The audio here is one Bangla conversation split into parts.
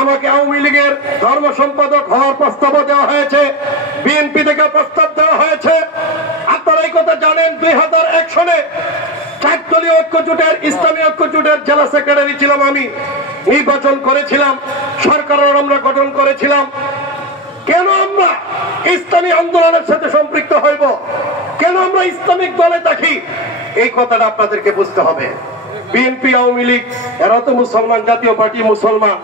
আমাকে আওয়ামী লীগের ধর্ম সম্পাদক হওয়ার প্রস্তাব দেওয়া হয়েছে, বিএনপি থেকে প্রস্তাব দেওয়া হয়েছে। আপনারা এই কথা জানেন, 2001 সনে 4 দলীয় ঐক্য জোটের ইসলামী ঐক্য জোটের জেলা সেক্রেটারি ছিলাম আমি, নির্বাচন করেছিলাম, সরকারের আমরা গঠন করেছিলাম। কেন আমরা ইসলামী আন্দোলনের সাথে সম্পৃক্ত হইব, কেন আমরা ইসলামিক দলে থাকি, এই কথাটা আপনাদেরকে বুঝতে হবে। বিএনপি আওয়ামী লীগ এরা তো মুসলমান, জাতীয় পার্টি মুসলমান,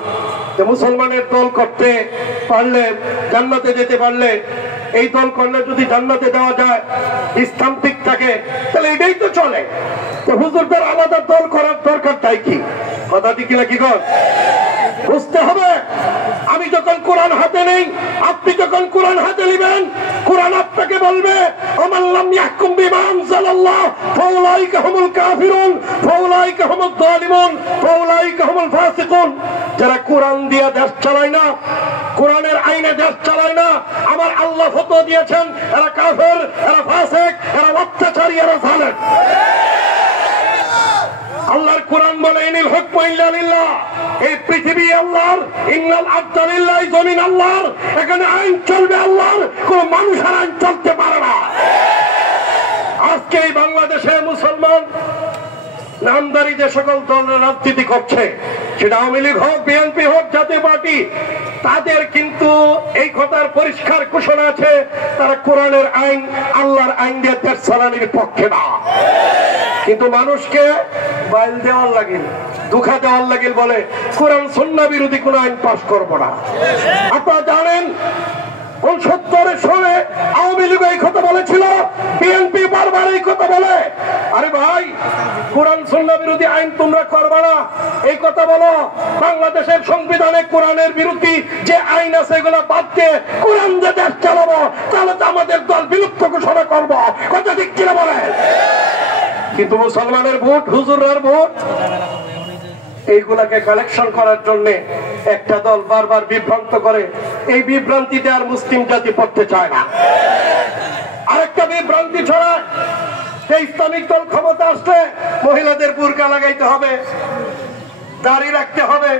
মুসলমানের দল করতে পারলে, জান্নাতে যেতে পারলে, এই দল করলে যদি জান্নাতে দেওয়া যায়, ইসলাম ঠিক থাকে, তাহলে এটাই তো চলে। হুজুরদের আলাদা দল করার দরকার তাই কি? কথা ঠিক কিনা কি কর? বুঝতে হবে। আমি যখন কোরআন হাতে নেই, আপনি যখন কোরআন হাতে নেবেন, কোরআন আপনাকে বলবে ওমাল্লাম ইয়াহকুম বিমা আনজালাল্লাহ ফাউলাইকা হুমুল কাফিরুন ফাউলাইকা হুমুদ যালিমুন ফাউলাইকা হুমুল ফাসিকুন। যারা কোরআন দিয়ে দেশ চালায় না, কোরআনের আইনে দেশ চালায় না, আমার আল্লাহ ফতোয়া দিয়েছেন এরা কাফের, এরা ফাসিক, এরা অত্যাচারী, এরা জালেম। আল্লাহর কোরআন বলে ইনিল হুকমু ইল্লা লিল্লাহ, এই পৃথিবী আল্লাহর, ইন্নাল আরদা লিল্লাহি, জমিন আল্লাহর, এখানে আইন চলবে আল্লাহর, কোন মানুষের আইন চলতে পারে না। আজকে এই বাংলাদেশে মুসলমান নামদারি যে সকল দলের রাজনীতি করছে, সেটা আওয়ামী লীগ হোক, বিএনপি হোক, জাতীয় পার্টি, তাদের কিন্তু এই কথার পরিষ্কার ঘোষণা আছে, তারা কোরআনের আইন, আল্লাহর আইন দিয়ে দেশ চালানোর পক্ষে না। কিন্তু মানুষকে বাইল দেওয়ার লাগিল, দুঃখা দেওয়ার লাগিল বলে কোরআন সুন্নাহ বিরোধী কোন আইন পাস করবো না। আপনারা জানেন 69 সনে আওয়ামী লীগ এই কথা বলেছিল, বিএনপি বারবার এই কথা বলে, আরে ভাই কোরআন সুন্নাহ বিরোধী আইন তোমরা করবে না, এই কথা বলো। বাংলাদেশের সংবিধানে কোরআনের বিরোধী যে আইন আছে এগুলো বাদ দিয়ে কোরআন যে দেশ চালাবো, তাহলে তো আমাদের দল বিলুপ্ত ঘোষণা করবো। কথা ঠিক কিনা বলে? কিন্তু মুসলমানের ভোট, হুজুরের ভোট, এইগুলাকে কালেকশন করার জন্য একটা দল বারবার বিভ্রান্ত করে। এই বিভ্রান্তিতে আর মুসলিম জাতি পড়তে চায় না। আরেকটা বিভ্রান্তি ছড়ায়, ইসলামিক দল ক্ষমতা আসলে মহিলাদের বুরকা লাগাইতে হবে, দাড়ি রাখতে হবে,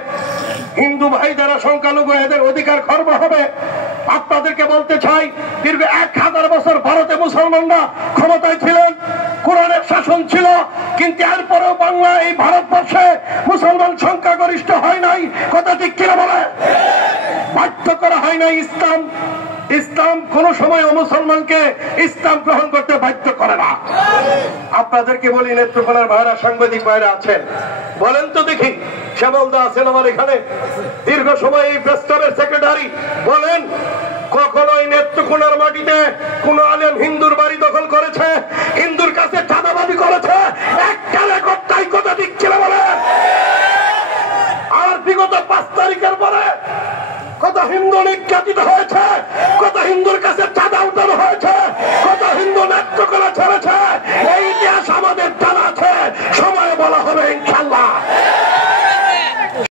হিন্দু ভাই যারা সংখ্যালঘু এদের অধিকার খর্ব হবে। আপনাদেরকে বলতে চাই, দীর্ঘ 1000 বছর ভারতে মুসলমানরা ক্ষমতায় ছিলেন, কোরআনের শাসন ছিল, কিন্তু এরপরেও বাংলা এই ভারতবর্ষে মুসলমান সংখ্যাগরিষ্ঠ হয় নাই। কথা ঠিক কিনা বলে? বাধ্য করা হয় নাই। ইসলাম কোন সময় মুসলমানকে ইসলাম গ্রহণ করতে বাধ্য করে না। আপনাদেরকে বলি, নেত্রকোনার ভাইরা, সাংবাদিক ভাইরা আছেন, বলেন তো দেখি, শ্যামলদা আছেন আমার এখানে, দীর্ঘ সময় এই প্রেস ক্লাবের সেক্রেটারি, বলেন কখনো এই নেত্রকোনার মাটিতে কোন আলেম হিন্দুর বাড়ি দখল করেছে, হিন্দুর কাছে চাঁদাবাজি করেছে? একটা রেকর্ড তাই। কথা ঠিক ছিল বলে? আর বিগত 5 তারিখের পরে কত হিন্দু নির্যাতিত হয়েছে, কত হিন্দুর কাছে চাঁদা উঠানো হয়েছে, কত